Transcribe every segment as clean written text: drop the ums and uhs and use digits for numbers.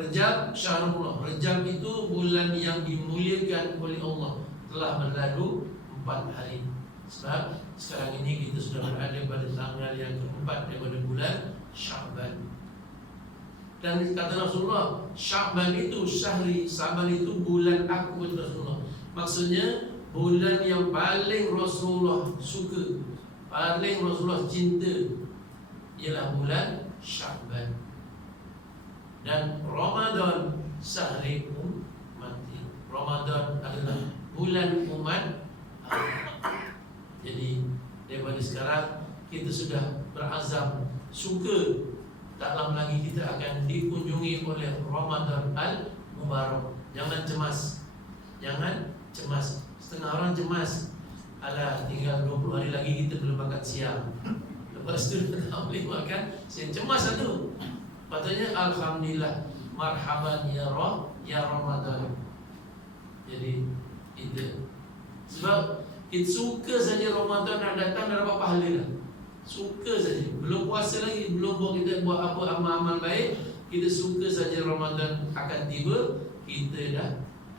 Rajab syahrullah. Rajab itu bulan yang dimuliakan oleh Allah. Telah berlalu 4 hari. Sebab sekarang ini kita sudah berada pada tanggal yang keempat daripada bulan Sya'ban. Dan kata Rasulullah, Sya'ban itu syahri, Sya'ban itu bulan aku, kata Rasulullah. Maksudnya bulan yang paling Rasulullah suka, paling Rasulullah cinta, ialah bulan Sya'ban. Dan Ramadan syahri ummati. Ramadan adalah bulan umat. Jadi daripada sekarang kita sudah berazam, suka tak lama lagi kita akan dikunjungi oleh Ramadan al-Mubarak. Jangan cemas. Jangan cemas. Setengah orang cemas, alah tinggal 20 hari lagi kita belum makan siang, lepas tu tak boleh makan siang. Cemas tu. Patutnya alhamdulillah, marhaban ya Ramadan. Jadi kita, sebab kita suka saja Ramadan nak datang dah dapat pahala dah. Suka saja. Belum puasa lagi, belum kita buat apa amal-amal baik, kita suka saja Ramadan akan tiba, kita dah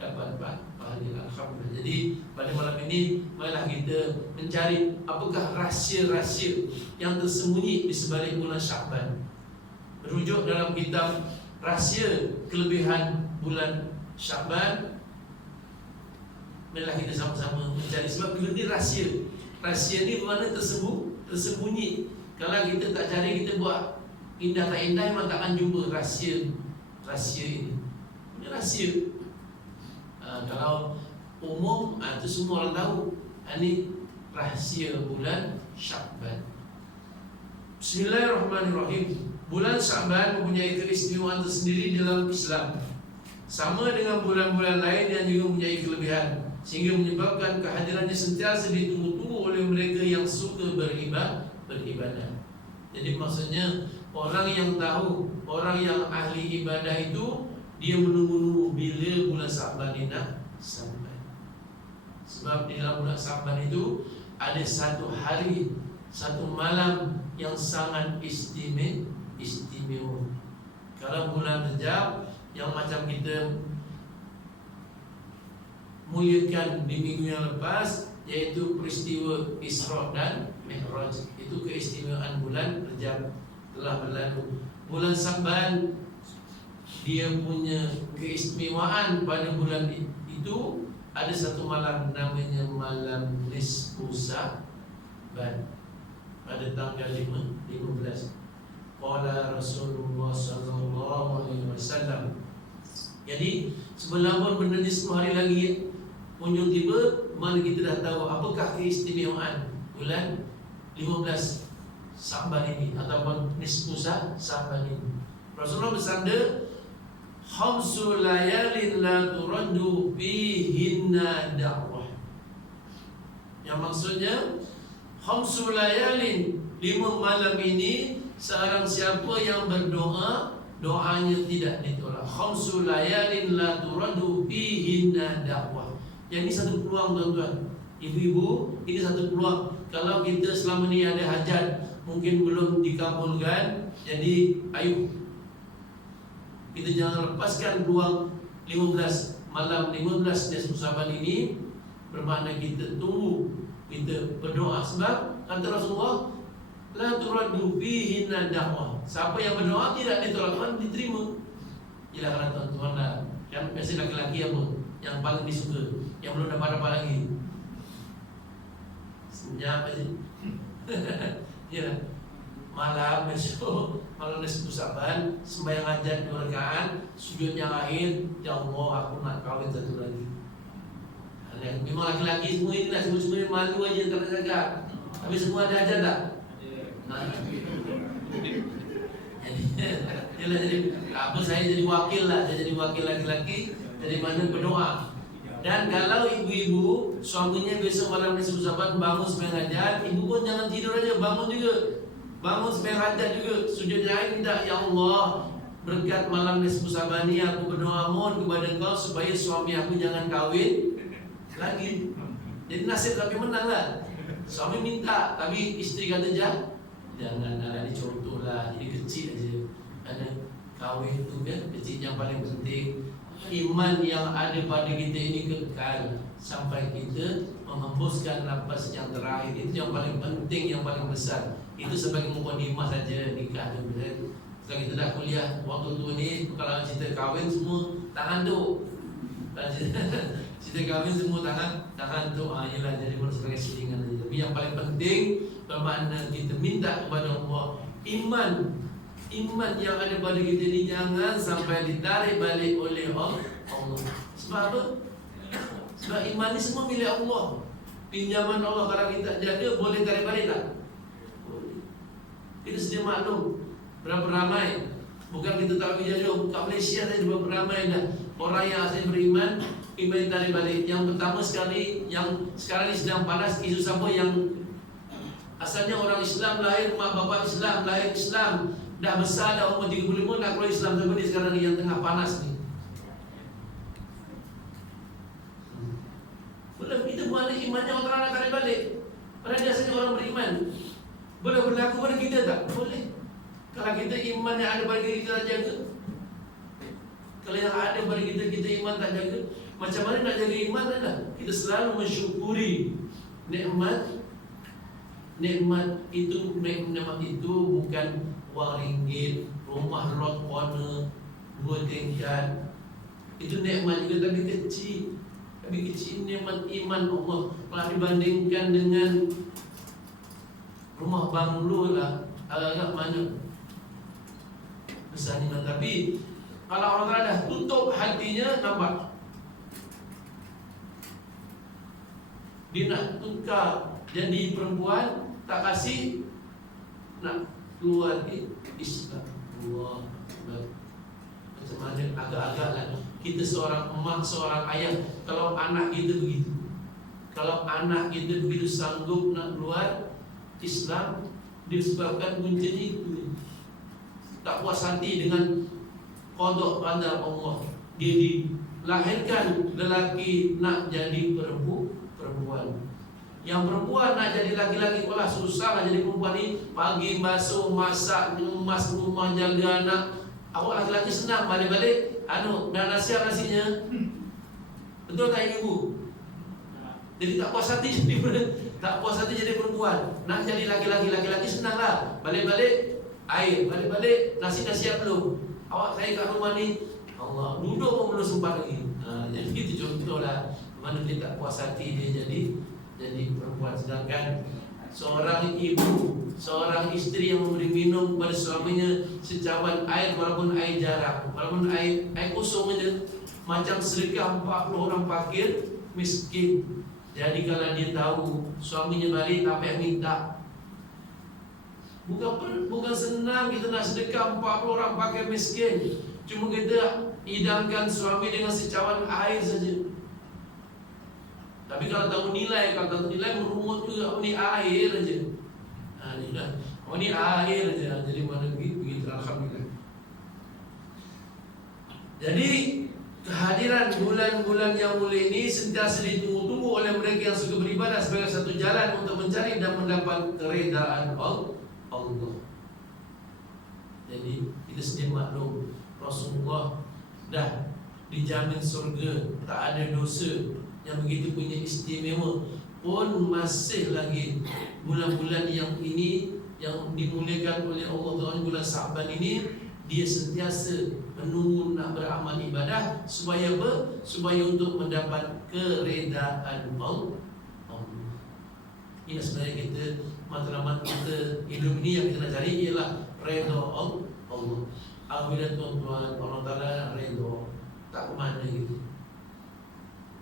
dapat pahala. Alhamdulillah. Jadi pada malam ini marilah kita mencari apakah rahsia-rahsia yang tersembunyi di sebalik bulan Sya'ban. Merujuk dalam kitab Rahsia Kelebihan Bulan Sya'ban. Marilah kita sama-sama mencari, sebab ini rahsia. Rahsia ni bermakna tersembunyi. Kalau kita tak cari, kita buat indah tak indah, memang takkan jumpa rahsia ini. Ini rahsia. Kalau umum, itu semua orang tahu. Ini rahsia bulan Sya'ban. Bismillahirrahmanirrahim. Bulan Sya'ban mempunyai keistimewaan tersendiri dalam Islam, sama dengan bulan-bulan lain yang juga mempunyai kelebihan, sehingga menyebabkan kehadirannya sentiasa ditunggu-tunggu oleh mereka yang suka beribadah. Jadi maksudnya orang yang tahu, orang yang ahli ibadah itu, dia menunggu-nunggu bila bulan Sya'ban ini nak sampai. Sebab di dalam bulan Sya'ban itu ada satu hari, satu malam yang sangat istimewa. Kalau bulan Rajab yang macam kita muliakan di minggu yang lepas, yaitu peristiwa Isra dan Mi'raj, itu keistimewaan bulan Rajab telah berlalu. Bulan Sya'ban dia punya keistimewaan pada bulan itu, ada satu malam namanya malam Nisfu Sya'ban pada tanggal 15. Qala Rasulullah sallallahu alaihi wasallam. Jadi sebelum benda ni 10 hari lagi kunjung tiba, mana kita dah tahu apakah keistimewaan bulan 15 Sya'ban ini ataupun Nisfu Sya'ban ini. Rasulullah bersabda, khamsu layalin la turaddu fihinna da'wah. Yang maksudnya khamsu layalin, 5 malam ini seorang siapa yang berdoa, doanya tidak ditolak. Khamsu layalin la turaddu fihinna da'wah. Yang ini satu peluang tuan-tuan, ibu-ibu, ini satu peluang. Kalau kita selama ni ada hajat mungkin belum dikabulkan, jadi ayo kita jangan lepaskan peluang 15 malam 15 Nisfu Sya'ban ini. Bermakna kita tunggu, kita berdoa. Sebab kata Rasulullah, la turaddu fihinna da'wah. Siapa yang berdoa tidak ditolak, kan diterima. Ialah kalau tuan-tuan lah, kan biasa laki-laki apa yang paling disuka, yang belum dapat lagi, senyap aja. Ya, malam besok, malam Nisfu Sya'ban, sembahyang hajat 2 rakaat, sujud yang akhir, ya Allah aku nak kahwin satu lagi. Memang laki-laki semua ini lah, semua malu aja kalau cakap. Tapi semua ada hajat tak? Jadi apa, saya jadi wakil lah, saya jadi wakil laki-laki dari mana berdoa. Dan kalau ibu-ibu suaminya besok malam Nisfu Sya'ban bangun sembahyang hajat, ibu pun jangan tidur aja, bangun juga, bangun sembahyang hajat juga, sujud yang minta, ya Allah berkat malam Nisfu Sya'ban ini aku berdoa mohon kepada Engkau supaya suami aku jangan kahwin lagi. Jadi nasib tapi menang lah. Suami minta tapi isteri kata jangan, ada dicontoh lah, jadi kecil aja. Ada kahwin tu kan, kecil yang paling penting iman yang ada pada kita ini kekal sampai kita menghembuskan nafas yang terakhir. Itu yang paling penting, yang paling besar. Itu sebagai mukadimah saja nikah tu. Setelah kita dah kuliah waktu tu ni, kalau cerita kahwin semua tangan tu. Cerita kahwin semua tangan tu. Ialah jadi sebagai selingan saja. Tapi yang paling penting bermakna kita minta kepada Allah iman yang ada pada kita ni jangan sampai ditarik balik oleh Allah. Sebab apa? Sebab iman ni semua milik Allah, pinjaman Allah. Kalau kita jaga, boleh tarik balik tak? Boleh. Kita sedia maklum berapa ramai, bukan kita tak boleh jaga. Kat Malaysia saja berapa ramai dah orang yang asal beriman, iman tarik balik. Yang pertama sekali, yang sekarang ni sedang panas, isu siapa yang asalnya orang Islam, lahir mak bapak Islam, lahir Islam, dah besar, dah umur 35, nak keluar Islam. Siapa ni sekarang ni yang tengah panas ni? Belum, itu mana imannya orang nak tarik balik. Padahal biasanya orang beriman. Boleh berlaku pada kita tak? Boleh. Kalau kita iman yang ada pada kita tak jaga. Kalau yang ada pada kita, kita iman tak jaga. Macam mana nak jaga iman adalah kita selalu mensyukuri nikmat itu bukan wang ringgit, rumah lot corner, 2 tingkat. Itu nikmat juga, tapi kecil. Tapi kecil nikmat iman Allah. Kalau dibandingkan dengan rumah banglo lah, agak-agak mana besar iman. Tapi kalau orang dah tutup hatinya, nampak dia nak tukar jadi perempuan, tak kasih, nak keluar Islam. Allah, macam mana agak-agak lah. Kita seorang emak, seorang ayah, kalau anak kita begitu, kalau anak kita begitu sanggup nak keluar Islam, disebabkan kuncinya itu. Tak puas hati dengan qada qadar Allah, dia dilahirkan lelaki nak jadi perempuan. Yang perempuan nak jadi laki-laki, walah susah lah jadi perempuan ni. Pagi basuh, masak, ngemas rumah, jaga anak. Awak laki-laki senang, balik-balik dah nasihat nasinya. Betul tak ibu? Jadi tak puas hati jadi perempuan. Nak jadi laki-laki senang lah. Balik-balik air, balik-balik nasi-nasihat belum. Awak saya kat rumah ni, Allah, duduk pun belum sempat lagi. Jadi itu contoh lah mana dia tak puas hati dia jadi perempuan. Sedangkan seorang ibu, seorang isteri yang memberi minum kepada suaminya secawan air, walaupun air jarang, walaupun air kosong aja, macam sedekah 40 orang fakir miskin. Jadi kalau dia tahu suaminya balik, tak payah minta. Bukan senang kita nak sedekah 40 orang fakir miskin. Cuma kita hidangkan suami dengan secawan air saja. Tapi kalau tahu nilai, merumut juga. Ini air aja. Ini air aja. Jadi mana begitu, alhamdulillah. Jadi kehadiran bulan-bulan yang mulia ini sentiasa ditunggu-tunggu oleh mereka yang suka beribadah sebagai satu jalan untuk mencari dan mendapat keredaan Allah. Jadi kita sedia maklum, Rasulullah dah dijamin surga, tak ada dosa, yang begitu punya istimewa, pun masih lagi bulan-bulan yang ini yang dimuliakan oleh Allah Ta'ala, bulan Sa'ban ini, dia sentiasa menunggu nak beramal ibadah supaya apa? Supaya untuk mendapat keredaan Allah. Ini sebenarnya kita, matlamat kita hidup ini yang kita nak cari ialah redha Allah. Apabila tuan-tuan Allah Ta'ala redha, tak ke mana gitu.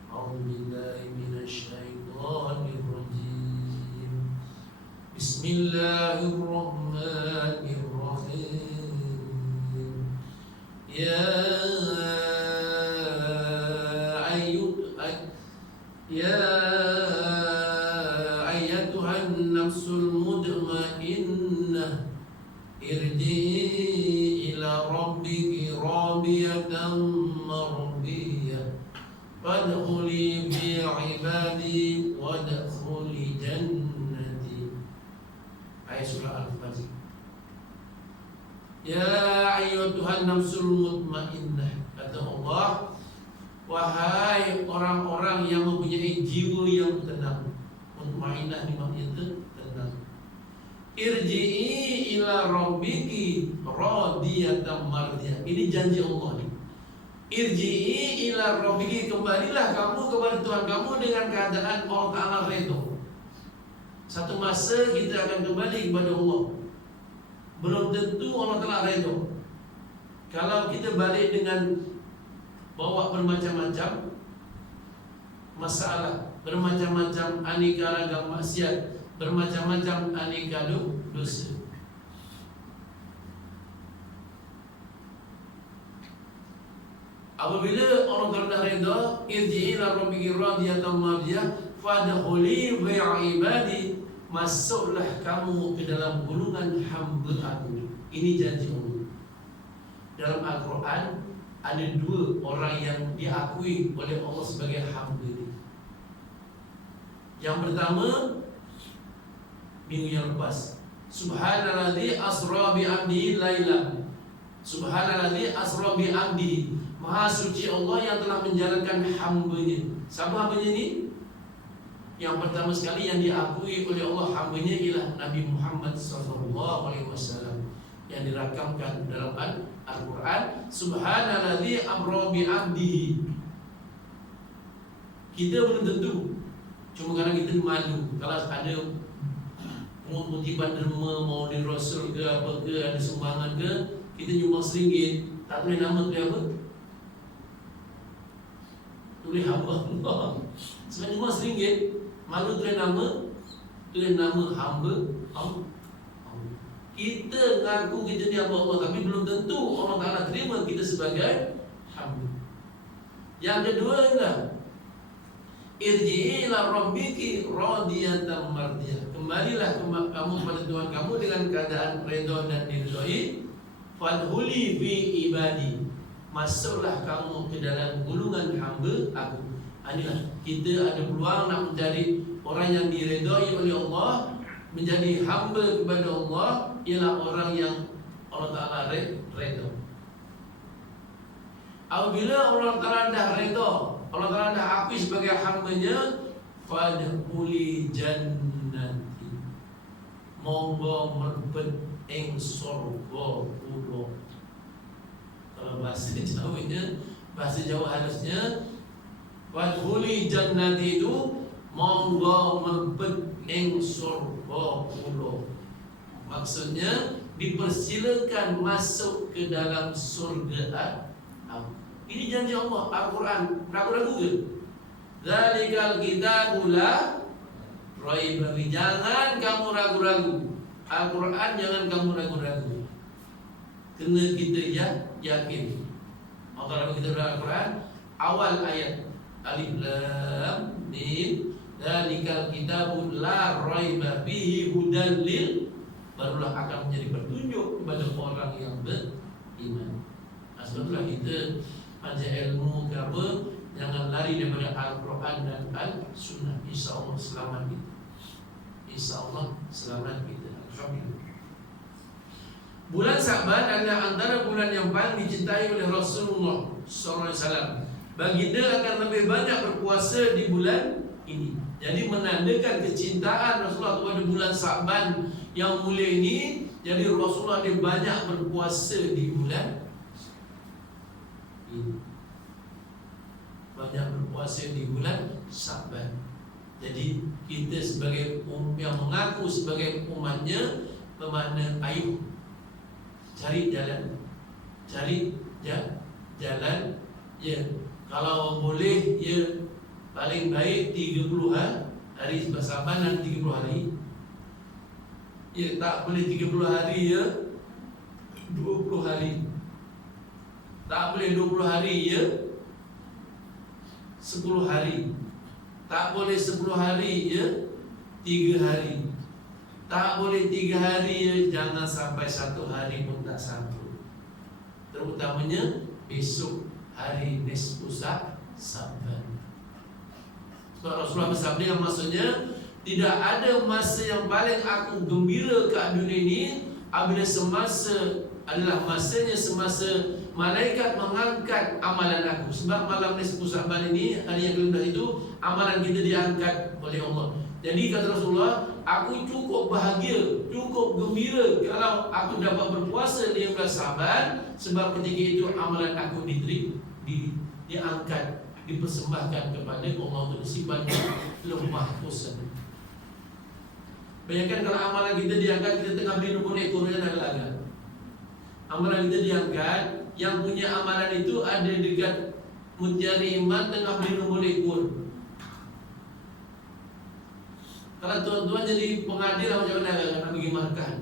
A'udzubillahi minasyaitonirrajim. Bismillahirrahmanirrahim. Ya ayyatuhan nafsul mutmainnah, irji'i ila rabbiki radiyatan mardiyah, fadkhuli fi ibadi wadkhuli jannati. Ayat surah Al-Fatihah. Ya ayyuhan nafsul mutmainnah, Allah, wahai orang-orang yang mempunyai jiwa yang tenang. Mutmainnah ni maknanya tenang. Irji'i ila rabbiki radiyatan mardiyah. Ini janji Allah ni. Irji'i ila rabbiki, kembalilah kamu kepada Tuhan kamu dengan keadaan Allah Ta'ala redha. Satu masa kita akan kembali kepada Allah. Belum tentu Allah Ta'ala redha. Kalau kita balik dengan bawa bermacam-macam masalah, bermacam-macam aneka ragam maksiat, bermacam-macam aneka dosa. Apabila orang Ta'ala redha, irji'i ila rabbiki radiyatan mardiyah fadkhuli fi ibadi, masuklah kamu ke dalam golongan hamba aku. Ini janji Allah. Dalam Al-Quran ada dua orang yang diakui oleh Allah sebagai hamba ini. Yang pertama, minggu yang lepas, Subhanalladzi asra bi 'abdihi lailan. Subhanalladzi asra bi 'abdihi. Maha suci Allah yang telah menjalankan hamba-Nya. Siapa hamba-Nya ini? Yang pertama sekali yang diakui oleh Allah hamba-Nya ialah Nabi Muhammad SAW, yang dirakamkan dalam Al-Quran, Subhanalladzi asra bi 'abdihi. Kita belum tentu, cuma kadang kita malu kalau ada mutipan derma mau di Rasul ke apa ke, ada sumbangan ke, kita nyumbang RM1, tak tulis nama, tulis apa? Tulis hamba Allah. Sebenarnya nyumbang RM1, malu tulis nama hamba Allah. Kita ngaku kita ni hamba Allah, tapi belum tentu Allah Ta'ala terima kita sebagai hamba. Yang kedua ialah irji'i ila rabbiki radiyatan mardiyah. Kembalilah kamu kepada Tuhan kamu dengan keadaan redha dan diridhai. Fadkhuli fi ibadi, masuklah kamu ke dalam golongan hamba aku. Inilah kita ada peluang nak mencari orang yang diridhai oleh Allah, menjadi hamba kepada Allah, ialah orang yang Allah Ta'ala redha. Apabila Allah Ta'ala dah redha, Allah Ta'ala dah akui sebagai hamba-Nya, fadkhuli jannati, monggo mlebet ing surga kula. Kalau bahasa Jawanya, bahasa Jawa halusnya, fadkhuli jannati itu monggo mlebet ing surga kula. Maksudnya dipersilakan masuk ke dalam surga aku. Ini janji Allah, Al-Quran. Ragu-ragu ke? Zalikal kitabu la raiba fihi. Jangan kamu ragu-ragu. Al-Quran jangan kamu ragu-ragu. Kena kita yakin. Kalau kita baca Al-Quran, awal ayat Alif Lam Mim, zalikal kitabu la raiba fihi hudan lil, barulah akan menjadi petunjuk kepada orang yang beriman. Nah, sebetulnya kita ajar ilmu ke apa, jangan lari daripada Al-Quran dan Al-Sunnah. InsyaAllah selamat kita. InsyaAllah selamat kita. Alhamdulillah. Bulan Sa'ban adalah antara bulan yang paling dicintai oleh Rasulullah SAW. Baginda akan lebih banyak berpuasa di bulan ini. Jadi menandakan kecintaan Rasulullah kepada bulan Sa'ban yang mulia ini. Jadi Rasulullah dia banyak berpuasa di bulan ini. Banyak berpuasa di bulan Sa'ban. Jadi kita sebagai yang mengaku sebagai umatnya, bermakna ayo cari jalan, jalan ya. Kalau boleh ya, paling baik 30 hari sebab Sa'ban dan 30 hari. Ya, tak boleh 30 hari ya, 20 hari. Tak boleh 20 hari ya, 10 hari. Tak boleh 10 hari ya, 3 hari. Tak boleh 3 hari ya, jangan sampai 1 hari pun tak sanggup. Terutamanya besok hari nisfu Sa'ban. Sebab Rasulullah bersabda yang maksudnya, tidak ada masa yang paling aku gembira ke dunia ini apabila semasa adalah masanya semasa malaikat mengangkat amalan aku. Sebab malam nisfu Sya'ban ini, hari yang ke-15 itu, amalan kita diangkat oleh Allah. Jadi kata Rasulullah, aku cukup bahagia, cukup gembira kalau aku dapat berpuasa 15 Sya'ban, sebab ketika itu amalan aku diangkat, dipersembahkan kepada Allah untuk disimpan di Lauh Mahfuz. Bayangkan kalau amalan kita diangkat, kita tengah beli nombor ekornya dan agak. Amalan kita diangkat, yang punya amalan itu ada dekat Mutiara Iman tengah beli nombor ekor. Kalau tuan-tuan jadi pengadil, macam mana nak bagi makan?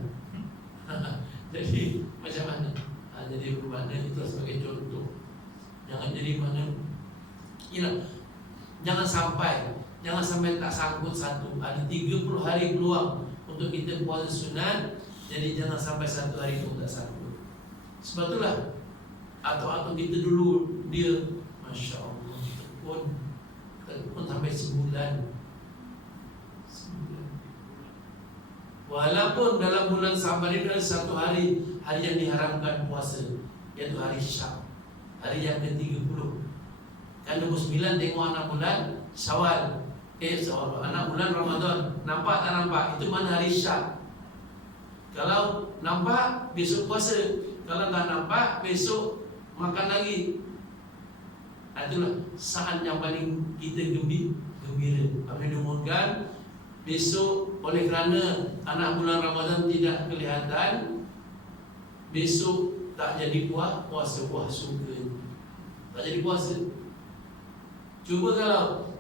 Jadi macam mana? Jadi bermakna itu sebagai contoh. Jangan jadi mana? Jangan sampai tak sangkut satu. Ada 30 hari peluang untuk kita puasa sunat. Jadi jangan sampai satu hari itu tak sangkut. Sebab itulah atau kita dulu dia, Masya Allah, tekun sampai sebulan. Walaupun dalam bulan Sya'ban itu ada satu hari yang diharamkan puasa, yaitu hari Syak, hari yang ke-30. Kan 29 tengok anak bulan Syawal, anak bulan Ramadan. Nampak tak nampak? Itu mana hari Syak. Kalau nampak, besok puasa. Kalau tak nampak, besok makan lagi. Itulah saat yang paling kita gembira. Kami dimudahkan besok, oleh kerana anak bulan Ramadan tidak kelihatan, besok tak jadi puasa. Wah, suka tak jadi puasa. Cuba kalau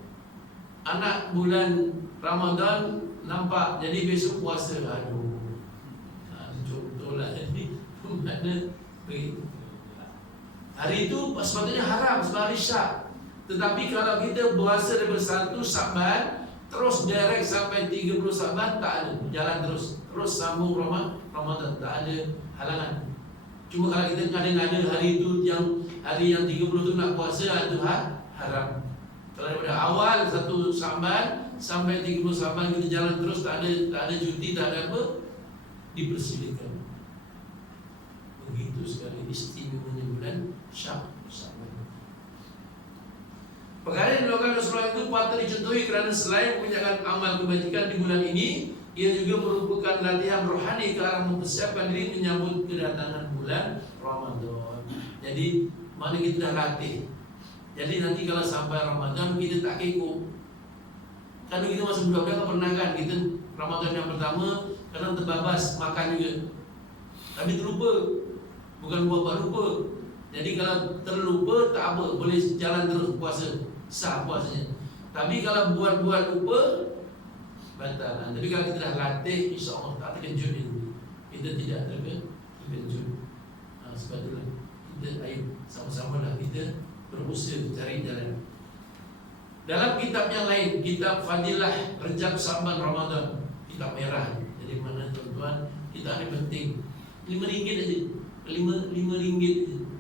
anak bulan Ramadan nampak, jadi besok puasa. Aduh, contohlah jadi mana hari itu sepatutnya haram sebab hari Syak. Tetapi kalau kita puasa daripada 1 Sya'ban terus direct sampai 30 Sya'ban, tak ada, jalan terus sambung Ramadan, tak ada halangan. Cuma kalau kita ngada-ngada hari itu, hari yang 30 tu nak puasa, itu haram. Kalau daripada awal 1 Sya'ban sampai 30 Sya'ban kita jalan terus, tak ada cuti, tak ada apa, dipersilakan. Begitu sekali istimewanya bulan Sya'ban. Perkara yang dilakukan Rasulullah itu patut dicontohi kerana selain mengerjakan amal kebajikan di bulan ini, ia juga merupakan latihan rohani ke arah mempersiapkan diri menyambut kedatangan bulan Ramadan. Jadi mana kita dah latih. Jadi nanti kalau sampai Ramadan kita tak kekok. Kan kita masa budak-budak pernah kan, kita Ramadan yang pertama kadang terbabas makan juga, tapi terlupa. Bukan buat lupa. Jadi kalau terlupa tak apa, boleh jalan terus puasa, sah puasanya. Tapi kalau buat lupa, batal. Tapi kalau kita dah latih, insya-Allah tak terkejut ini. Kita tidak terkejut. Sebab itulah kita sama-sama lah kita berusaha cari jalan. Dalam kitab yang lain, kitab Fadilah Rejab Sya'ban Ramadan, kitab merah. Jadi mana tuan-tuan, kita ada penting RM5 aja. RM5.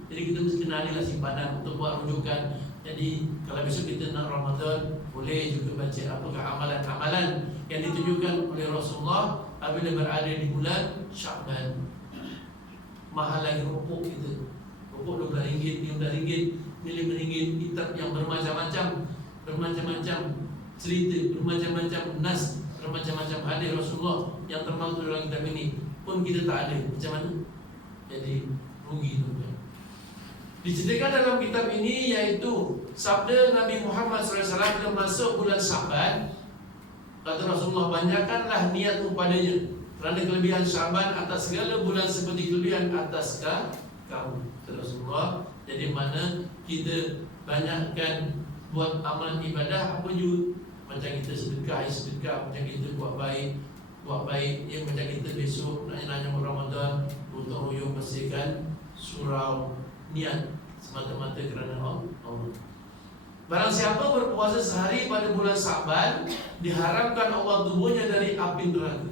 Jadi kita mesti kenalilah simpanan untuk buat rujukan. Jadi kalau besok kita nak Ramadan, boleh juga baca apakah amalan-amalan yang ditunjukkan oleh Rasulullah apabila berada di bulan Sya'ban. Mahal lagi rokok kita. Rokok RM12, RM15, RM5, kitab yang bermacam-macam cerita, bermacam-macam nas, bermacam-macam hadis Rasulullah yang termaktub dalam kitab ini pun kita tak ada. Macam mana? Jadi rugi tu. Diceritakan dalam kitab ini yaitu sabda Nabi Muhammad SAW bila masuk bulan Sya'ban, kata Rasulullah, banyakkanlah niat padanya kerana kelebihan Sya'ban atas segala bulan seperti kelebihan atas kamu, kata Rasulullah. Jadi mana kita banyakkan buat amalan ibadah apa juga, macam kita sedekah, macam kita buat baik, macam kita besok nanya-nanya Ramadan untuk royong bersihkan surau, niat semata-mata kerana Allah. Barang siapa berpuasa sehari pada bulan Sya'ban, diharamkan Allah tubuhnya dari api neraka.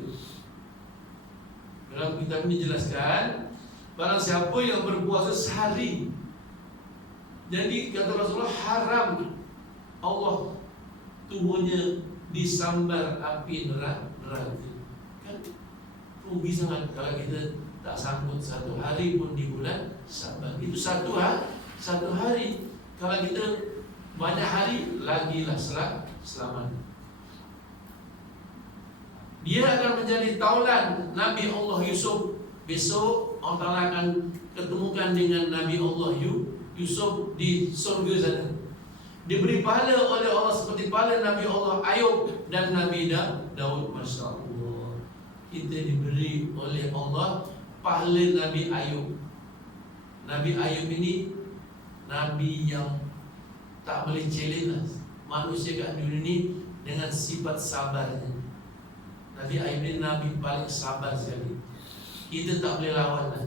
Dalam kitab ini jelaskan, barang siapa yang berpuasa sehari, jadi kata Rasulullah, haram Allah tubuhnya disambar api neraka. Kan rugi sangat kalau kita tak sangkut 1 hari pun di bulan Sya'ban. Itu satu hari. Kalau kita banyak hari, lagilah selamat. Dia akan menjadi taulan Nabi Allah Yusuf. Besok Allah Ta'ala akan ketemukan dengan Nabi Allah Yusuf di surga sana. Diberi pahala oleh Allah seperti pahala Nabi Allah Ayub dan Nabi Daud. Masya Allah, kita diberi oleh Allah pahala Nabi Ayub. Nabi Ayub ini Nabi yang tak boleh challenge manusia kat dunia ini dengan sifat sabarnya. Nabi Ayub ini Nabi paling sabar sekali. Kita tak boleh lawan lah.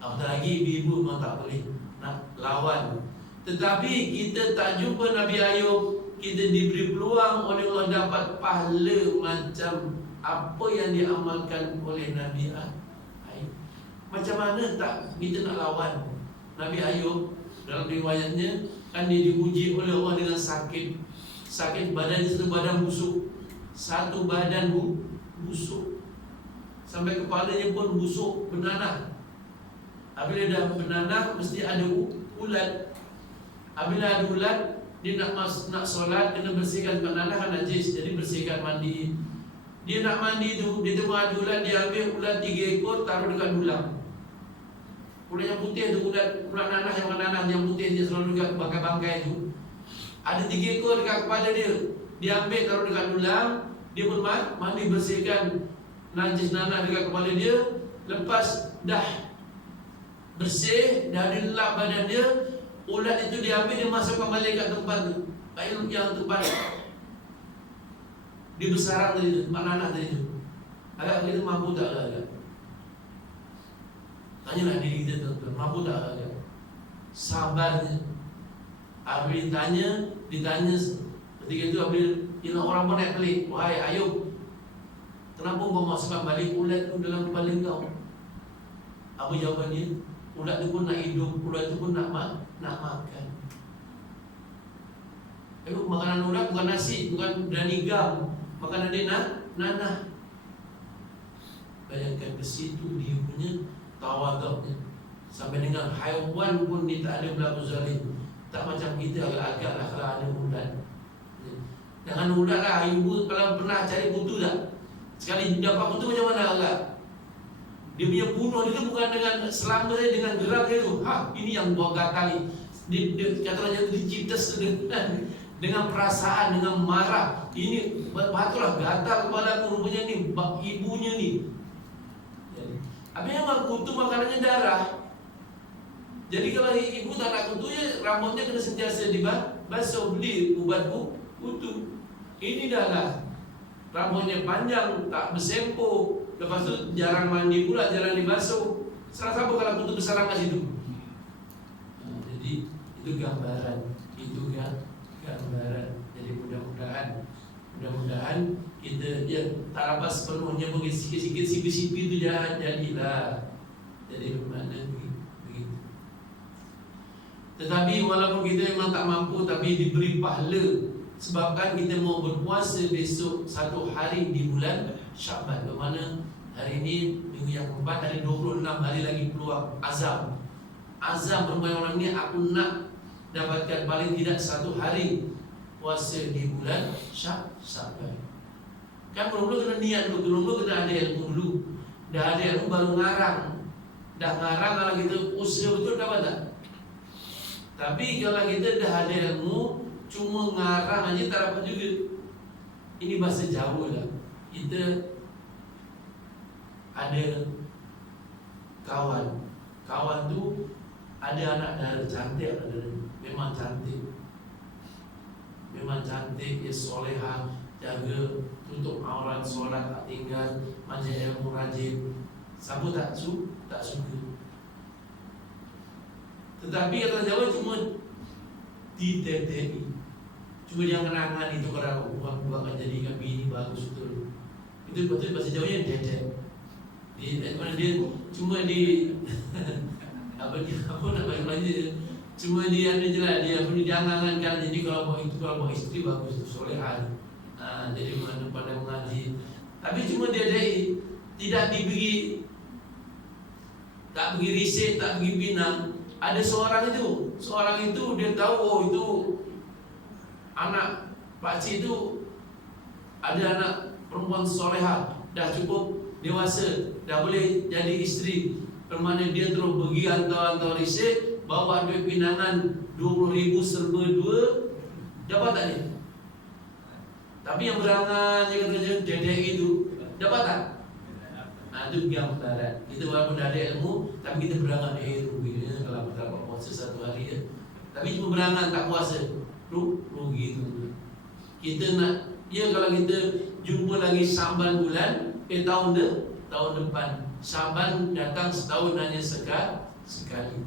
Apatah lagi ibu-ibu memang tak boleh nak lawan. Tetapi kita tak jumpa Nabi Ayub. Kita diberi peluang oleh Allah dapat pahala macam apa yang diamalkan oleh Nabi Ayub. Macam mana tak kita nak lawan Nabi Ayub? Dalam riwayatnya kan dia diuji oleh Allah dengan sakit badannya, satu badan busuk. Satu badan busuk sampai kepalanya pun busuk, bernanah. Apabila dah bernanah mesti ada ulat. Apabila ada ulat, dia nak solat kena bersihkan nanah kan najis, jadi bersihkan mandi. Dia nak mandi tu, dia tengok ada ulat, dia ambil ulat 3 ekor taruh dekat dulang. Ulat yang putih tu, ulat nanah yang putih dia selalu dekat bangkai-bangkai tu. Ada 3 ekor dekat kepala dia. Dia ambil taruh dekat dulang, dia pun mandi bersihkan najis nanah dekat kepala dia. Lepas dah bersih, dah dilap badan dia, ulat itu diambil, dia masukkan balik kat tempat tu, yang tempat dia bersarang tadi tu, tempat nanah tadi tu. Agak kita mampu tak agak? Tanyalah diri kita tuan-tuan, mampu tak agak? Sabarnya. Apabila ditanya ketika itu, apabila orang pun naik pelik, wahai Ayub, kenapa kau masukkan balik ulat tu dalam kepala kau? Apa jawapan dia? Ulat tu pun nak hidup, ulat tu pun nak makan. Makanan ulat bukan nasi, bukan berani gam. Makanan dia nanah. Bayangkan ke situ dia punya tawaduknya. Sampai dengan haiwan pun dia tak ada berlaku zalim. Tak macam kita agak-agak lah kalau ada ulat. Jangan ulat lah, ibu kalau pernah cari kutu tak? Sekali dapat kutu macam mana agak? Dia punya bunuh dia tu bukan dengan selamba dia, dengan gerak dia tu. Ini yang buat gatal ni. Dia kata raja tu dicipta dengan perasaan, dengan marah. Ini patutlah gatal kepala aku rupanya ni, ibunya ni. Habis memang kutu makanannya darah. Jadi kalau ibu tak nak kutu, ya rambutnya kena sentiasa dibasuh, beli ubat kutu. Ini dah lah rambutnya panjang, tak bersempo. Lepas tu jarang mandi pula, jarang dibasuh. Salah siapa kalau kutu bersarang kat situ? Jadi itu gambaran. Jadi mudah-mudahan kita tak dapat sepenuhnya mungkin sikit-sikit sipi-sipi itu jadilah. Jadi bermakna begitu. Tetapi walaupun kita memang tak mampu, tapi diberi pahala. Sebabkan kita mau berpuasa besok 1 hari di bulan Sya'ban. Bermakna hari ini minggu yang keempat, hari 26 hari lagi peluang azam bermain orang ni, aku nak dapatkan paling tidak 1 hari puasa di bulan Sya'ban. Kan mula-mula kena niat dulu, mula kena ada ilmu dulu. Dah ada ilmu baru ngarang. Dah ngarang kalau kita usaha betul dapat tak? Tapi kalau kita dah ada ilmu cuma ngarang aja tak dapat juga. Ini bahasa Jawa lah. Kita ada kawan tu ada anak dara cantik, memang cantik, dia solehah, jaga, tutup aurat, solat tak tinggal, manja ilmu, rajin. Siapa tak suka. Tetapi kata Jawa cuma ditetei. Cuma yang kenangan itu kalau buang jadikan bini bagus betul. Itu betul bahasa Jawa yang dedek. Dia cuma di apa nak bagi belanja, cuma dia ada je lah, dia punya diangan-angan. Jadi kalau bawa isteri bagus, solehah. Jadi mana pada mengaji. Tapi cuma dia tidak diberi tak pergi risik, tak pergi Pinang. Ada seorang itu dia tahu, oh itu anak pakcik itu ada anak perempuan soleha, dah cukup dewasa, dah boleh jadi isteri. Bermakna dia terus pergi hantar risik, bawa duit pinangan 20,000 serba 2, dapat tak dia? Tapi yang berangan je kata dedek itu, dapat tak? Nah itu yang berat. Kita walaupun ada ilmu, tapi kita berangan ruginya kalau kita dapat puasa satu hari ya. Tapi cuma berangan tak puasa, rugi itu. Kita nak, ya kalau kita jumpa lagi Syaban bulan, tahun depan Syaban datang setahun hanya sekali.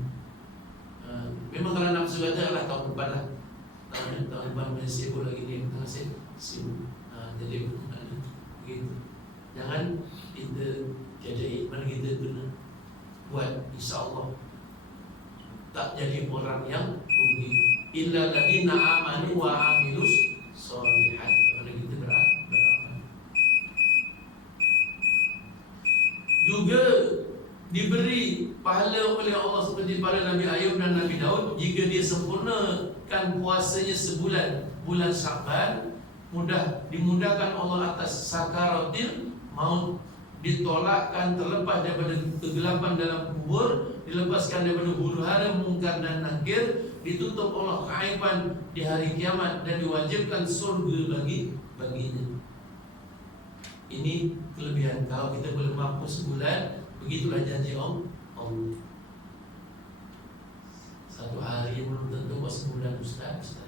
Memang kalau nafsu kata adalah tahun depan lah. Tahun depan masih sibuk lagi dia masih sibuk. Jadi begitu. Jangan kita jadi mana kita guna buat, insya-Allah tak jadi orang yang rugi. Illa alladziina aamanu wa 'amilus sholihat. Kalau kita beramal. Juga diberi pahala oleh Allah seperti para Nabi Ayub dan Nabi Daud jika dia sempurnakan puasanya sebulan, bulan Syaban, dimudahkan Allah atas sakaratil maut, ditolakkan terlepas daripada kegelapan dalam kubur, dilepaskan daripada huru-hara mungkar dan nakir, ditutup Allah keaiban di hari kiamat dan diwajibkan surga baginya. Ini kelebihan. Kalau kita boleh mampu sebulan, begitulah janji Allah. Satu hari belum tentu kok sebulan Ustaz.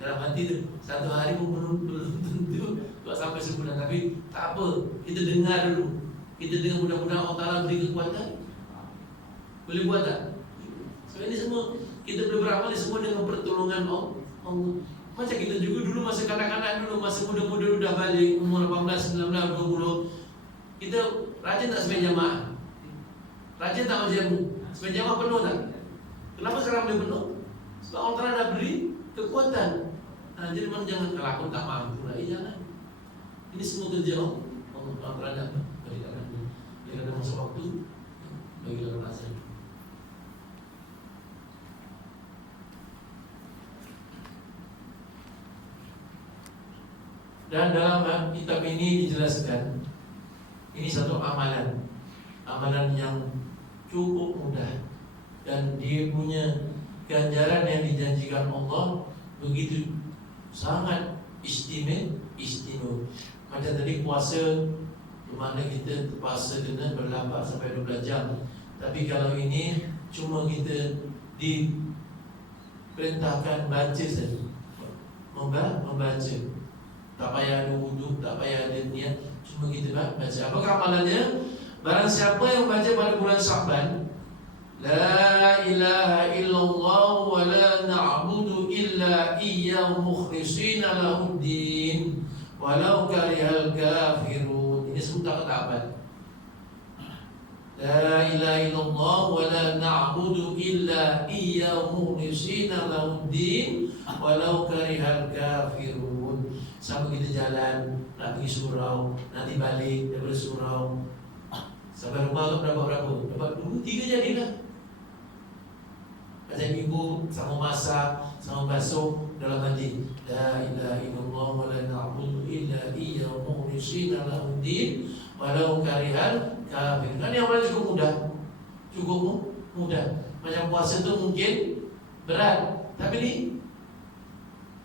Dalam hati tu, satu hari pun belum tentu kok sampai sebulan. Tapi tak apa, kita dengar dulu. Kita dengar, mudah-mudahan Allah Ta'ala beri kekuatan. Boleh buat tak? So ini semua kita boleh beramal semua dengan pertolongan Allah. Macam kita juga dulu masa kanak-kanak dulu, masa muda-muda dulu dah balik umur 18, 19, 20. Kita rajin tak sembahyang jamaah? Rajin tak baca ilmu? Sembahyang jamaah penuh tak? Kenapa sekarang boleh penuh? Sebab Allah Ta'ala dah beri kekuatan. Jadi mana jangan, kalau aku tak mampu lagi, jangan. Ini semua kerja Allah Ta'ala dah berikan. Dia kata masa waktu bagi dalam azan. Dan dalam kitab ini dijelaskan, ini satu amalan yang cukup mudah dan dia punya ganjaran yang dijanjikan Allah begitu sangat istimewa. Macam tadi puasa, di mana kita terpaksa kena berlapar sampai 12 jam. Tapi kalau ini cuma kita diperintahkan baca saja, membaca. Tak payah ada wudhu, tak payah ada niat, cuma kita baca. Apakah amalannya? Barang siapa yang baca pada bulan Syaban, La ilaha illallah wa la na'budu illa iyyahu mukhlishina lahuddin walau karihal kafirun. Ini semua tahapan. La ilaha illallah wa la na'budu illa iyyahu mukhlishina lahuddin walau karihal kafirun. Sama kita jalan, nak pergi surau, nanti balik daripada surau, sampai rumah tu berapa? Dapat 2-3 jadilah. Macam ibu sama masak, sama basuh dalam hati. La ilaha illallah wa la na'budu illa iyyahu mukhlishina lahuddin walau karihal kafirun. Kan yang paling cukup mudah. Macam puasa tu mungkin berat, tapi ni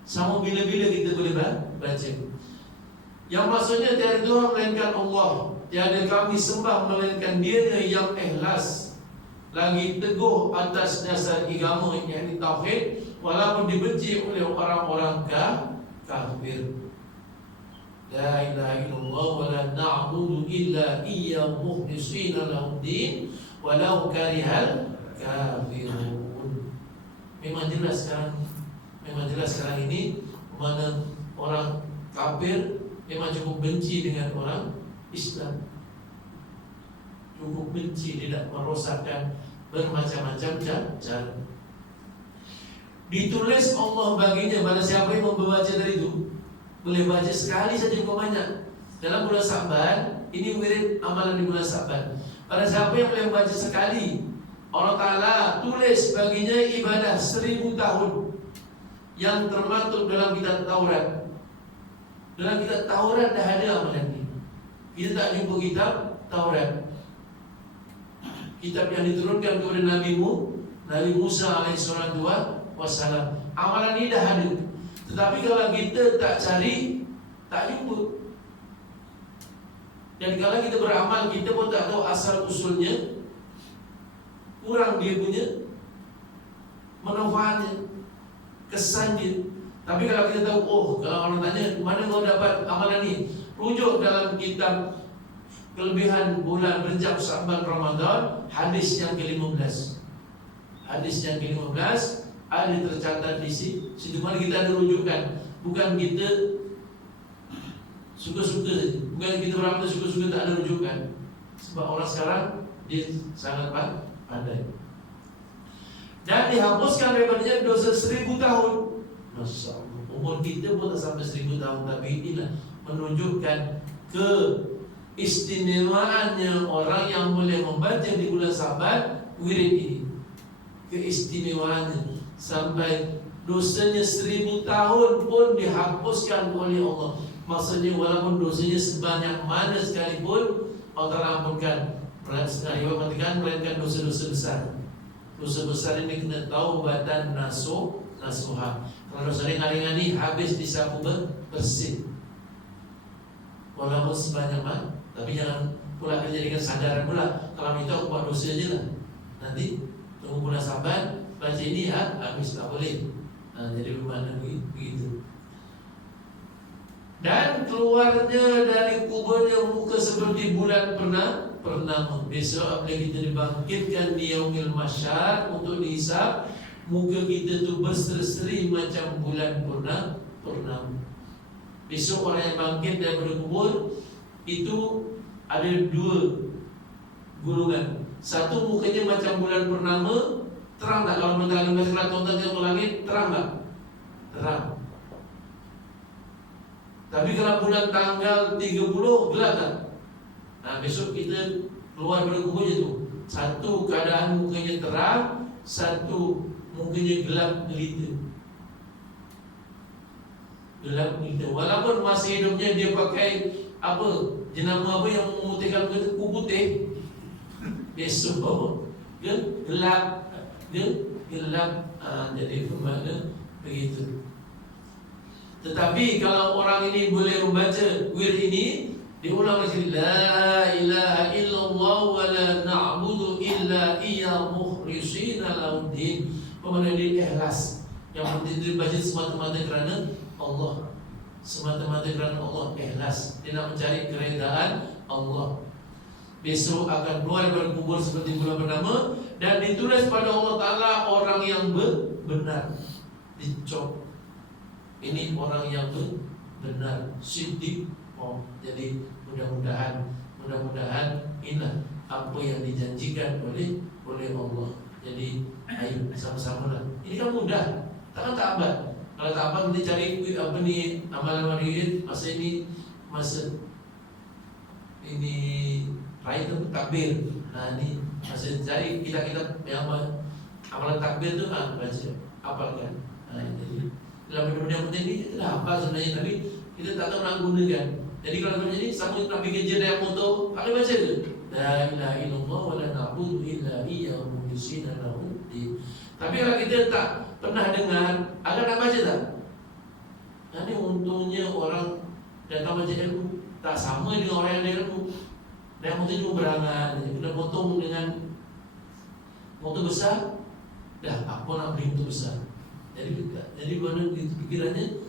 sama bila-bila kita boleh baca. Yang maksudnya tiada Tuhan melainkan Allah, tiada kami sembah melainkan Dia yang ikhlas, lagi teguh atas dasar agama yakni tauhid, walaupun dibenci oleh orang-orang kafir. La ilaha illallah wa la na'budu illa iyyahu mukhlishina lahuddin walau karihal kafirun. Memang jelas sekarang ini mana orang kafir memang cukup benci dengan orang Islam, cukup benci, tidak merosakkan bermacam-macam cara. Ditulis Allah baginya, pada siapa yang membaca dari itu boleh baca sekali saja, cukup banyak. Dalam bulan Syaban, ini wirid amalan di bulan Syaban. Pada siapa yang boleh membaca sekali, Allah Ta'ala tulis baginya ibadah 1000 tahun, yang termaktub dalam kitab Taurat. Dalam kitab Taurat dah ada amalan ini. Kita tak jumpa kitab Taurat, kitab yang diturunkan kepada Nabi Musa alaihissalatu wassalam. Amalan ini dah ada. Tetapi kalau kita tak cari, tak jumpa. Dan kalau kita beramal, kita pun tak tahu asal usulnya, kurang dia punya manfaatnya, kesannya. Tapi kalau kita tahu, oh, kalau orang tanya mana kau dapat amalan ini, rujuk dalam kitab kelebihan bulan Rejab, Sya'ban, Ramadan, hadis yang ke-15. Hadis yang ke-15 ada tercatat di situ. Mana kita ada rujukan, bukan kita suka-suka saja. Bukan kita beramal suka-suka, tak ada rujukan. Sebab orang sekarang dia sangat pandai. Dan dihapuskan daripadanya dosa 1000 tahun. Masya Allah. Umur kita pun tak sampai 1000 tahun. Tapi inilah menunjukkan keistimewaannya orang yang boleh membaca di bulan Saban wirid ini. Keistimewaannya sampai dosanya 1000 tahun pun dihapuskan oleh Allah. Maksudnya walaupun dosanya sebanyak mana sekalipun, Allah Ta'ala ampunkan. Melainkan dosa-dosa besar. Dosa besar ini kena tahu badan nasuha. Kalau dosa ringan-ringan ini habis disapu bersih, walaupun sebanyak mana. Tapi jangan pula menjadikan sandaran pula, kalau itu aku buat dosa je lah, nanti tunggu bulan Saban baca ini habis, tak boleh. Jadi bermakna begitu. Dan keluarnya dari kuburnya muka seperti bulan purnama. Besok apabila kita dibangkitkan di yaumil mahsyar untuk dihisab, muka kita tu berseri-seri macam bulan purnama. Besok orang yang bangkit daripada kubur itu ada 2 golongan. Satu mukanya macam bulan purnama, terang tak? Kalau mentari matahari tonton ke langit, terang tak? Terang. Tapi kalau bulan tanggal 30 gelap tak? Besok kita keluar dari kuburnya tu, satu keadaan mukanya terang, satu mukanya gelap gelita. Gelap gelita. Walaupun masa hidupnya dia pakai apa, jenama apa yang memutihkan muka tu, putih. Besok gelap, jadi bermakna begitu. Tetapi kalau orang ini boleh membaca wir ini, diulang lagi, la ilaha illallah wa la na'budu illa iya mukhlishina lahuddin. Bermakna dia ikhlas. Yang penting dibaca semata-mata kerana Allah. Semata-mata kerana Allah, ikhlas. Dia nak mencari keredaan Allah. Besok akan keluar dari kubur seperti bulan purnama, dan ditulis pada Allah Ta'ala orang yang benar. Dicop. Ini orang yang benar, siddiq. Jadi mudah-mudahan inilah apa yang dijanjikan oleh Allah. Jadi ayo sama-sama lah. Ini kan mudah, takkan tak abad. Kalau tak abad nanti cari apa ni amalan wirid masa ini, masa ini raya takbir. Ini masa cari kita yang amalan takbir tu baca, hafalkan. Jadi dalam benda-benda penting ni kita dah hafal sebenarnya, tapi kita tak tahu nak gunakan. Jadi kalau macam ni, sama nak pergi kerja naik motor, tak boleh baca ke? La ilaha illallah wa la na'budu illa iya mukhlishina lahuddin. Tapi kalau kita tak pernah dengar, agak nak baca tak? Ini untungnya orang datang baca ilmu tak sama dengan orang yang ada ilmu. Naik motor cuma berangan, kena potong dengan motor besar, dah apa nak beli motor besar. Jadi mana pikirannya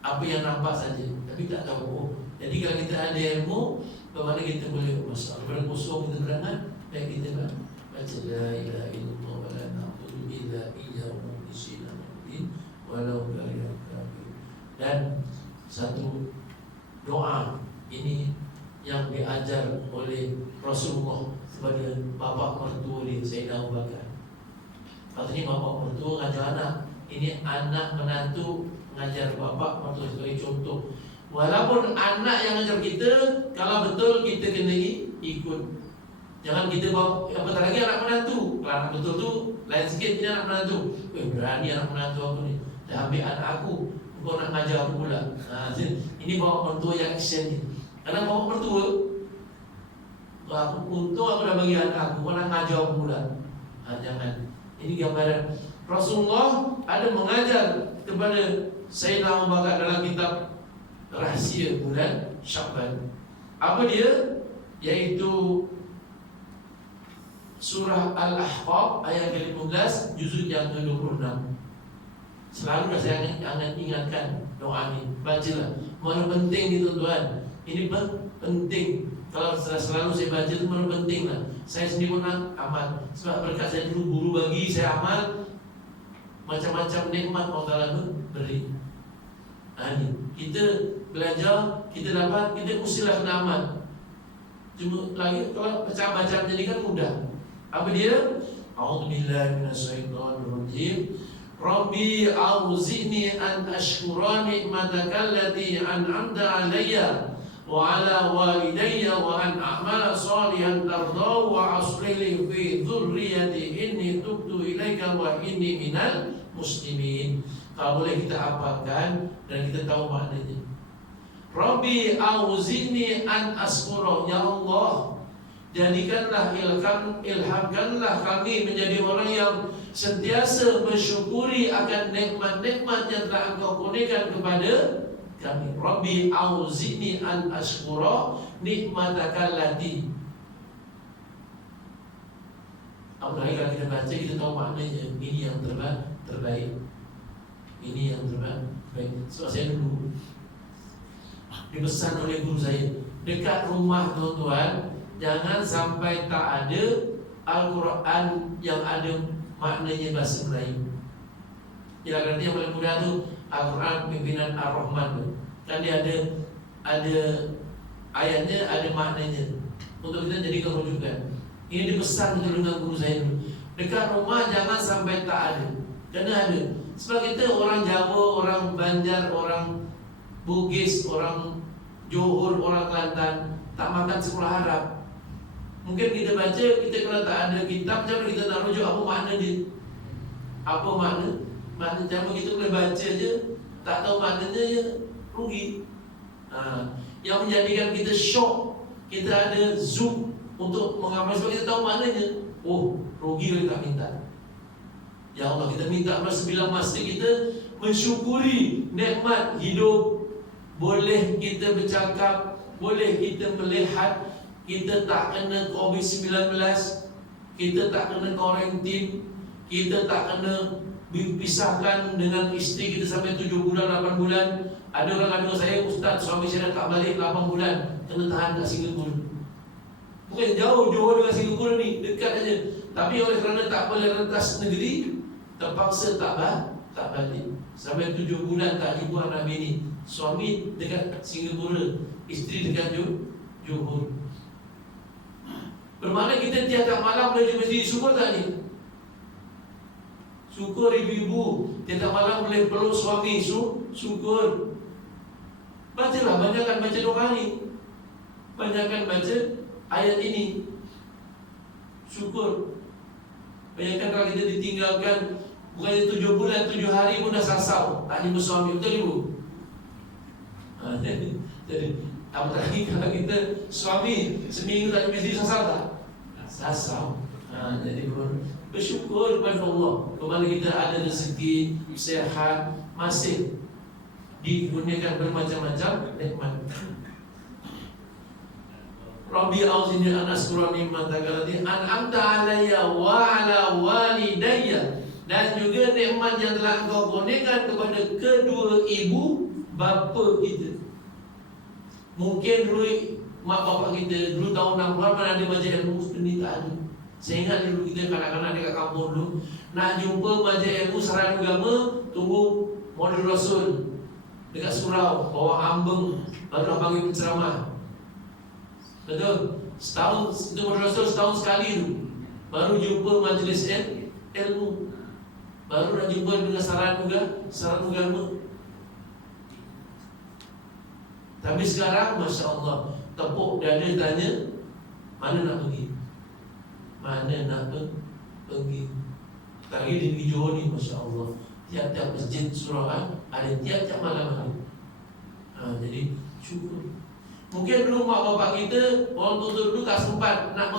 apa yang nampak saja, tapi tak tahu. Jadi kalau kita ada ilmu, bagaimana kita boleh masalah daripada kosong kita berangan, baik kita baca la ilaha illallah wa la na'budu illa iya mukhlishina lahuddin walau karihal kafirun. Dan satu doa ini yang diajar oleh Rasulullah kepada bapa mertua dia, Sayyidina Abu Bakar. Maksudnya bapa mertua ngajar anak, ini anak menantu ngajar bapa mertua sebagai contoh. Walaupun anak yang ngajar kita, kalau betul kita kena ikut. Jangan kita bawa apa lagi anak menantu. Kalau anak betul tu lain sikit, ini anak menantu. Berani anak menantu aku ni. Dah ambil anak aku, kau nak ngajar aku pula. Ini bawa mertua yang action ni. Karena bawa mertua, aku untung aku dah bagi anak aku, kau nak ngajar aku pula. Jangan. Ini gambaran Rasulullah ada mengajar kepada Sayyidina Abu Bakar dalam kitab Rahsia Bulan Sya'ban. Apa dia? Yaitu Surah Al-Ahqaf ayat ke-15, juzuk yang ke-26. Selalu dah saya akan ingatkan doa ini. Bacalah. Mana penting ni tuan-tuan. Ini penting. Kalau selalu saya baca itu mana penting lah. Saya sendiri pun amal. Sebab berkat saya dulu guru bagi saya amal, macam-macam nikmat Allah Ta'ala beri. Ini kita belajar, kita dapat, kita mestilah kena amal. Cuma lagi kalau baca-baca jadi kan mudah. Apa dia? A'udzubillahi minasyaitonirrajim. Rabbi auzi'ni an ashkura ni'mataka allati an'amta 'alayya wa 'ala walidayya wa an a'mala shalihan tardahu wa aslih li fi dhurriyyati inni tubtu ilaika wa inni minal muslimin. Kalau boleh kita hafalkan dan kita tahu maknanya. Rabbi auzi'ni an ashkura, ya Allah, jadikanlah, ilhamkanlah kami menjadi orang yang sentiasa bersyukuri akan nikmat-nikmat yang telah Engkau kurniakan kepada kami. Rabbi auzi'ni an ashkura nikmataka allati. Apalagi kalau kita baca, kita tahu maknanya. Ini yang terbaik. Ini yang terbaik. Sebab saya dulu dipesan oleh guru saya, dekat rumah tuan-tuan jangan sampai tak ada Al-Quran yang ada maknanya bahasa Melayu. Ya, kerana yang paling mudah tu Al-Quran pimpinan Ar-Rahman tu. Kan dia ada ayatnya, ada maknanya. Untuk kita jadikan rujukan. Ini dipesan betul dengan guru saya dulu. Dekat rumah jangan sampai tak ada. Kena ada. Sebab kita orang Jawa, orang Banjar, orang Bugis, orang Johor, orang Kelantan tak makan sekolah Arab. Mungkin kita baca, kita kalau tak ada kitab, macam mana kita nak rujuk apa makna dia? Apa makna? Makna macam kita boleh baca je, tak tahu maknanya je, rugi. Yang menjadikan kita syok, kita ada zoom untuk mengamal sebab kita tahu maknanya. Oh, rugi kalau tak minta. Ya Allah, kita minta sebilang masa kita mensyukuri nikmat hidup. Boleh kita bercakap, boleh kita melihat, kita tak kena COVID-19, kita tak kena karantin, kita tak kena dipisahkan dengan isteri kita sampai 7 bulan, 8 bulan. Ada orang kata saya, Ustaz, suami saya tak balik 8 bulan, kena tahan kat Singapura. Bukan jauh Johor dengan Singapura ni, dekat aja. Tapi oleh kerana tak boleh rentas negeri, terpaksa tak balik. Sampai 7 bulan tak jumpa anak bini. Suami dekat Singapura, isteri dekat Johor. Bermakna kita tiap-tiap malam boleh masjid, syukur tak ni? Syukur ibu-ibu, tiap-tiap malam boleh peluk suami, syukur. Bacalah, banyakkan baca doa ni, banyakkan baca ayat ini, syukur. Banyakkan kalau kita ditinggalkan bukannya 7 bulan, 7 hari pun dah sasau, tak jumpa suami, betul ibu? Jadi apa lagi kalau kita suami seminggu tak jumpa isteri, sasau tak? Sasau. Jadi bersyukur kepada Allah kepada kita ada rezeki, sehat, masih dikurniakan bermacam-macam nikmat. Rabbi auzi'ni an ashkura ni'mataka allati an'amta 'alayya wa 'ala walidayya, dan juga nikmat yang telah Engkau kurniakan kepada kedua ibu bapa kita. Mungkin dulu mak bapak kita dulu tahun 60-an mana ada majlis ilmu seperti tak ada. Saya ingat dulu kita kanak-kanak dekat kampung dulu nak jumpa majlis ilmu saran agama, tunggu Maulid Rasul dekat surau bawa ambeng baru bagi penceramah. Betul. Setahun itu Maulid Rasul setahun sekali tu. Baru jumpa majlis ilmu. Baru nak jumpa dengan saran agama. Tapi sekarang Masya Allah, tepuk dada tanya mana nak pergi. mana nak pergi. Lagi di Johor ni, Masya Allah, tiap-tiap masjid surah ada tiap-tiap malam. Jadi syukur. Mungkin dulu mak bapak kita, orang tua dulu tak sempat nak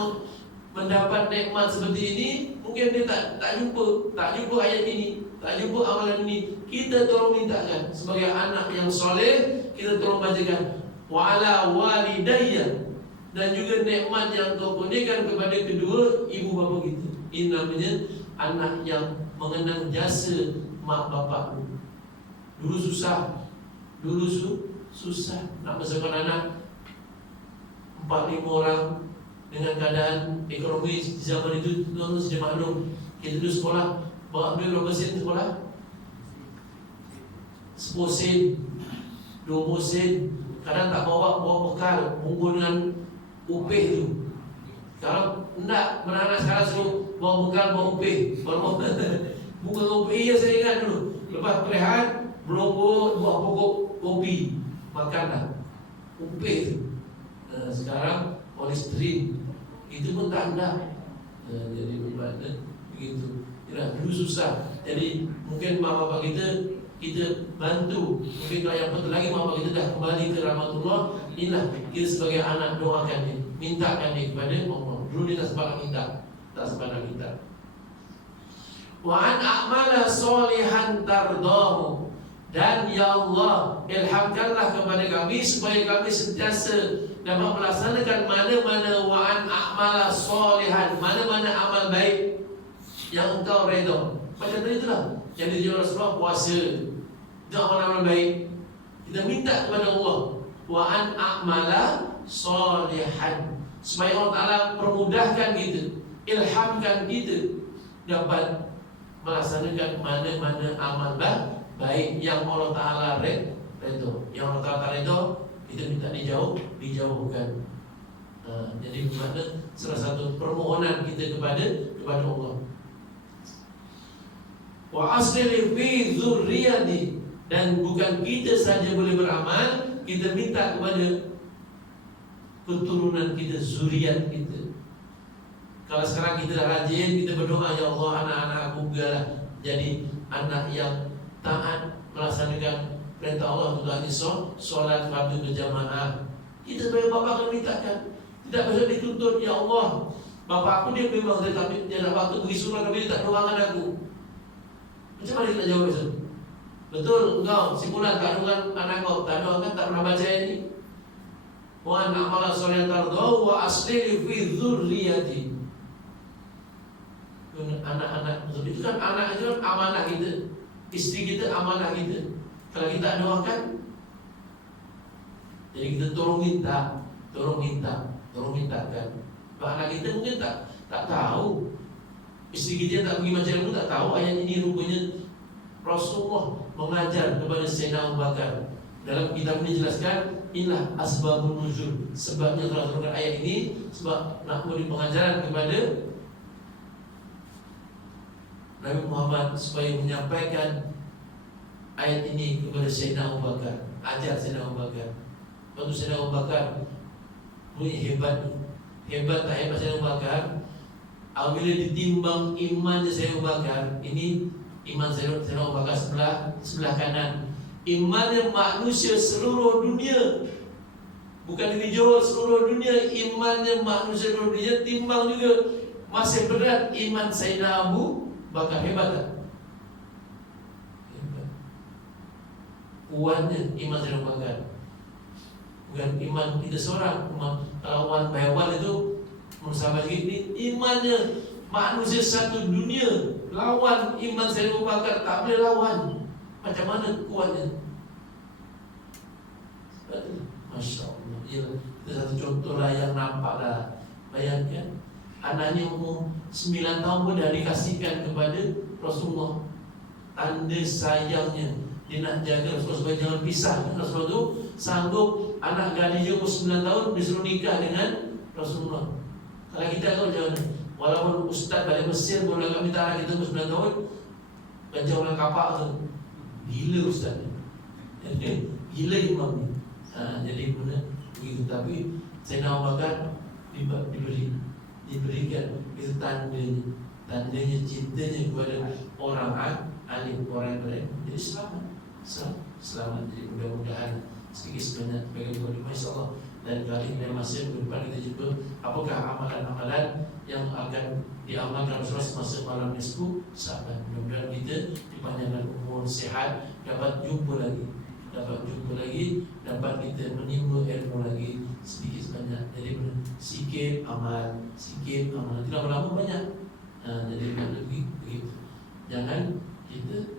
mendapat nikmat seperti ini. Mungkin dia tak jumpa ayat ini, tak jumpa amalan ini. Kita tolong mintakan sebagai anak yang soleh, kita tolong bacakan wa ala walidayya, dan juga nikmat yang kau kurniakan kepada kedua ibu bapa kita. Ini namanya anak yang mengenang jasa mak bapak dulu. Dulu susah nak besarkan anak 4-5 orang. Dengan keadaan ekonomi zaman itu, tuan-tuan sudah maklum. Kita dulu sekolah bawa duit berapa sen sekolah? 10 sen, 20 sen. Kadang tak bawa bekal, bungkus dengan upih tu. Kalau enggak, anak sekarang suruh bawa bekal, bawa upih. Bungkus upih ya, saya ingat dulu. Lepas perehat, belum buat pokok kopi, makanlah upih tu. Sekarang polistrin itu pun tak ada. Jadi bermakna begitu. Ya, dulu susah. Jadi mungkin mak bapak kita bantu. Mungkin kalau yang betul lagi mak bapak kita dah kembali ke rahmatullah. Inilah kita sebagai anak doakan dia, mintakan dia kepada Allah. Dulu dia tak sempat minta. Wa an a'mala solihan tardahu, dan ya Allah, ilhamkanlah kepada kami supaya kami sentiasa dapat melaksanakan mana-mana wa'an a'mala solihan, mana-mana amal baik yang engkau redha. Macam tadi itulah yang dijual Rasulullah, puasa, itu amal-amal baik. Kita minta kepada Allah wa'an a'mala solihan, supaya Allah Ta'ala permudahkan kita, ilhamkan kita dapat melaksanakan mana-mana amal baik yang Allah Ta'ala redha. Yang Allah Ta'ala redha, kita minta dijauhkan. Jadi bermakna salah satu permohonan kita kepada Allah. Wa aslih fi dzurriyyati, dan bukan kita saja boleh beramal, kita minta kepada keturunan kita, zuriat kita. Kalau sekarang kita dah rajin, kita berdoa, ya Allah, anak-anak aku biarlah jadi anak yang taat melaksanakan perintah Allah untuk ahli solat fardu berjamaah. Kita sebagai bapak akan mintakan. Tidak bisa dituntut, ya Allah, bapak aku dia memang tapi dia nak waktu pergi surau tapi dia tak doakan aku. Macam mana kita jawab itu? Betul engkau simpulan tak doakan anak kau, tak doakan, tak pernah baca ini. Wa na'mala sholihan tardahu wa aslih fi dzurriyyati. Anak-anak itu kan anak itu kan amanah kita. Istri kita amanah kita. Kalau kita doakan, jadi kita tolong mintakan. Anak kita mungkin tak tahu, istri kita tak pergi macam ilmu, tak tahu ayat ini rupanya Rasulullah mengajar kepada Sayyidina Abu Bakar. Dalam kitab ini dijelaskan, inilah asbabun nuzul, sebabnya telah turunkan ayat ini, sebab nak beri pengajaran kepada Nabi Muhammad supaya menyampaikan ayat ini kepada Sayyidina Abu Bakar. Ajar Sayyidina Abu Bakar. Waktu Sayyidina Abu Bakar punya hebat tak hebat Sayyidina Abu Bakar, apabila ditimbang imannya Sayyidina Abu Bakar, ini iman Sayyidina Abu Bakar sebelah kanan, imannya manusia seluruh dunia, bukan ini Johor, seluruh dunia, imannya manusia seluruh dunia timbang juga masih berat iman Sayyidina Abu Bakar. Hebat tak? Kuatnya iman Sayyidina Abu Bakar, bukan iman kita seorang. Lawan hewan itu menurut ini imannya manusia satu dunia, lawan iman Sayyidina Abu Bakar tak boleh lawan. Macam mana kuatnya? Masya Allah. Itu satu contoh lah yang nampak lah. Bayangkan anaknya umur 9 tahun pun dah dikasihkan kepada Rasulullah. Tanda sayangnya, dia nak jaga Rasulullah supaya jangan pisah. Rasulullah itu sanggup anak gadis umur 9 tahun disuruh nikah dengan Rasulullah. Kalau kita tahu jangan, walaupun ustaz balik Mesir boleh kami minta anak kita umur 9 tahun baca ulang kapak tu. Gila ustaz ni, gila imam ni. Jadi benar begitu. Tapi Sayyidina Abu Bakar diberikan Itu tandanya cintanya kepada orang alim, orang lain. Jadi selamat. Jadi mudah-mudahan sedikit sebanyak bagi Masya Allah. Dan kali ini masih ke depan kita jumpa apakah amalan-amalan yang akan diamalkan terus masa malam nisfu Sa'ban. Mudah-mudahan kita dipanjangkan umur, sehat, dapat jumpa lagi, dapat kita menimba ilmu lagi sedikit sebanyak. Jadi sikit amal, tidak lama banyak. Jadi lebih begitu. Jangan kita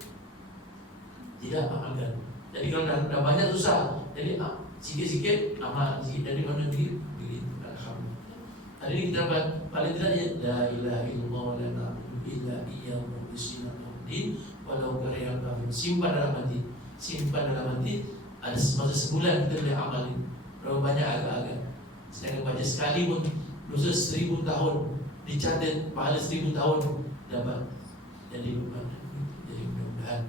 tidak amalkan. Jadi kalau dah banyak susah. Jadi sikit-sikit amal, dari mana begitu. Alhamdulillah. Hari ini kita dapat paling tidaknya la ilaha illallah wa la na'budu illa iyyahu mukhlishina lahud-din walau karihal kafirun. Simpan dalam hati. Ada masa sebulan kita boleh amalin. Berapa banyak agak-agak. Sedangkan baca sekali pun dosa 1000 tahun dicatat, pahala 1000 tahun dapat. Jadi mudah-mudahan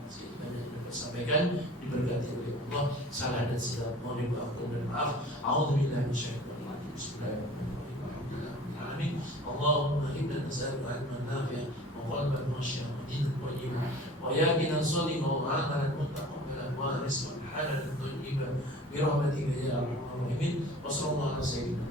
banyak dapat sampaikan, diberkati oleh Allah. Salah dan silap mohon dimaafkan dan maaf. A'udzubillahi minasyaitonir rajim. Bismillahirrahmanirrahim. Alhamdulillahirabbil alamin. Allahumma inna nas'aluka 'ilman nafi'an wa qalban khashi'an wa dinan qayyiman wa yaqinan shadiqan wa 'amalan mutaqabbalan wa rizqan halalan thayyiban bi rahmatika ya arhamar rahimin. Wassallallahu ala sayyidina